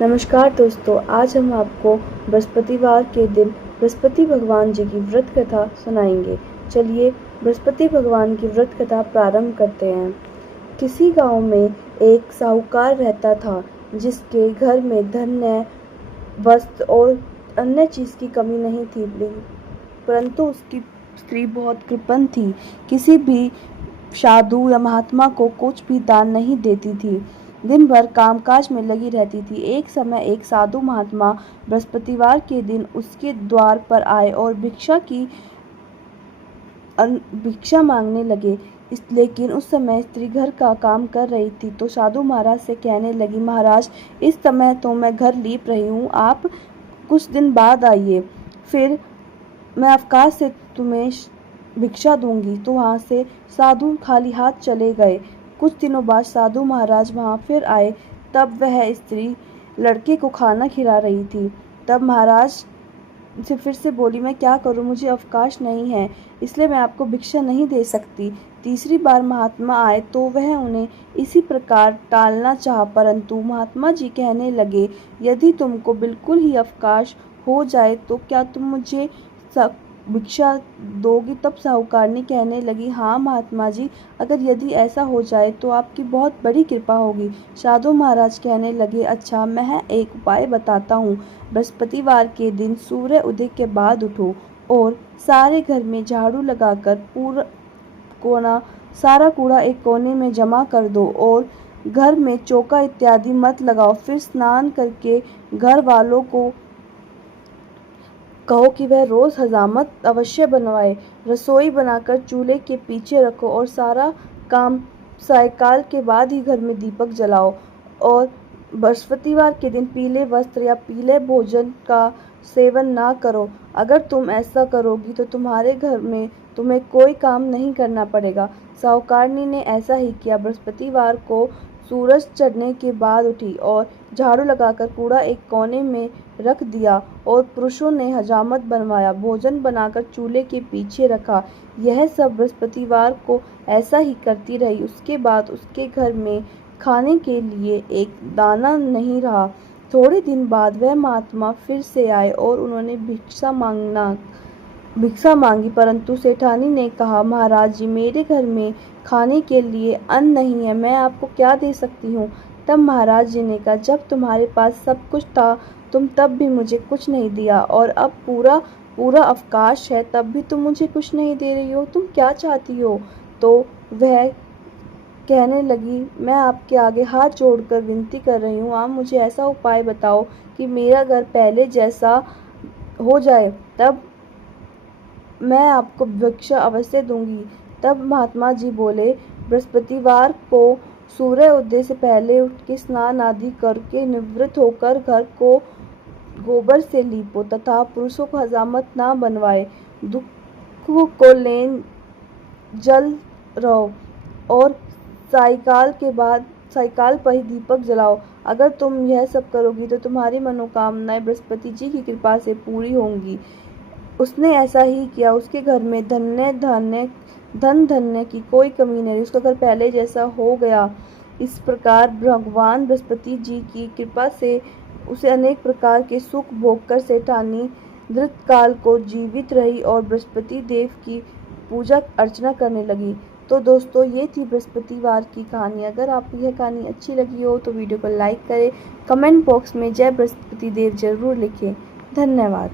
नमस्कार दोस्तों, आज हम आपको बृहस्पतिवार के दिन बृहस्पति भगवान जी की व्रत कथा सुनाएंगे। चलिए बृहस्पति भगवान की व्रत कथा प्रारंभ करते हैं। किसी गांव में एक साहूकार रहता था, जिसके घर में धन, वस्त्र और अन्य चीज़ की कमी नहीं थी, परंतु उसकी स्त्री बहुत कृपण थी। किसी भी साधु या महात्मा को कुछ भी दान नहीं देती थी। दिन भर कामकाज में लगी रहती थी। एक समय एक साधु महात्मा बृहस्पतिवार के दिन उसके द्वार पर आए और भिक्षा मांगने लगे। लेकिन उस समय स्त्री घर का काम कर रही थी, तो साधु महाराज से कहने लगी, महाराज, इस समय तो मैं घर लीप रही हूँ, आप कुछ दिन बाद आइए, फिर मैं अवकाश से तुम्हें भिक्षा दूंगी। तो वहाँ से साधु खाली हाथ चले गए। कुछ दिनों बाद साधु महाराज वहाँ फिर आए। तब वह स्त्री लड़के को खाना खिला रही थी। तब महाराज से फिर से बोली, मैं क्या करूँ, मुझे अवकाश नहीं है, इसलिए मैं आपको भिक्षा नहीं दे सकती। तीसरी बार महात्मा आए तो वह उन्हें इसी प्रकार टालना चाहा, परंतु महात्मा जी कहने लगे, यदि तुमको बिल्कुल ही अवकाश हो जाए तो क्या तुम मुझे भिक्षा दोगी? तब साहूकारनी कहने लगी, हाँ महात्मा जी, यदि ऐसा हो जाए तो आपकी बहुत बड़ी कृपा होगी। साधु महाराज कहने लगे, अच्छा, मैं एक उपाय बताता हूँ। बृहस्पतिवार के दिन सूर्य उदय के बाद उठो और सारे घर में झाड़ू लगाकर सारा कूड़ा एक कोने में जमा कर दो और घर में चौका इत्यादि मत लगाओ। फिर स्नान करके घर वालों को कहो कि वह रोज हजामत अवश्य बनवाए। रसोई बनाकर चूल्हे के पीछे रखो और सारा काम सायंकाल के बाद ही घर में दीपक जलाओ। और बृहस्पतिवार के दिन पीले वस्त्र या पीले भोजन का सेवन ना करो। अगर तुम ऐसा करोगी तो तुम्हारे घर में तुम्हें कोई काम नहीं करना पड़ेगा। साहूकारनी ने ऐसा ही किया। बृहस्पतिवार को सूरज चढ़ने के बाद उठी और झाड़ू लगाकर कूड़ा एक कोने में रख दिया और पुरुषों ने हजामत बनवाया, भोजन बनाकर चूल्हे के पीछे रखा। यह सब बृहस्पतिवार को ऐसा ही करती रही। उसके बाद उसके घर में खाने के लिए एक दाना नहीं रहा। थोड़े दिन बाद वह महात्मा फिर से आए और उन्होंने भिक्षा मांगी, परंतु सेठानी ने कहा, महाराज जी, मेरे घर में खाने के लिए अन्न नहीं है, मैं आपको क्या दे सकती हूँ? तब महाराज जी ने कहा, जब तुम्हारे पास सब कुछ था तुम तब भी मुझे कुछ नहीं दिया, और अब पूरा अवकाश है तब भी तुम मुझे कुछ नहीं दे रही हो, तुम क्या चाहती हो? तो वह कहने लगी, मैं आपके आगे हाथ जोड़कर विनती कर रही हूँ, आप मुझे ऐसा उपाय बताओ कि मेरा घर पहले जैसा हो जाए, तब मैं आपको भिक्षा अवश्य दूंगी। तब महात्मा जी बोले, बृहस्पतिवार को सूर्य उदय से पहले उठ के स्नान आदि करके निवृत्त होकर घर को गोबर से लीपो तथा पुरुषों को हजामत ना बनवाए, दुख को लेन जल रहो और सायंकाल पर ही दीपक जलाओ। अगर तुम यह सब करोगी तो तुम्हारी मनोकामनाएं बृहस्पति जी की कृपा से पूरी होंगी। उसने ऐसा ही किया। उसके घर में धन धान्य की कोई कमी नहीं, उसका घर पहले जैसा हो गया। इस प्रकार भगवान बृहस्पति जी की कृपा से उसे अनेक प्रकार के सुख भोग कर सेठानी दीर्घकाल को जीवित रही और बृहस्पति देव की पूजा अर्चना करने लगी। तो दोस्तों, ये थी बृहस्पतिवार की कहानी। अगर आपको यह कहानी अच्छी लगी हो तो वीडियो को लाइक करें, कमेंट बॉक्स में जय बृहस्पति देव जरूर लिखें। धन्यवाद।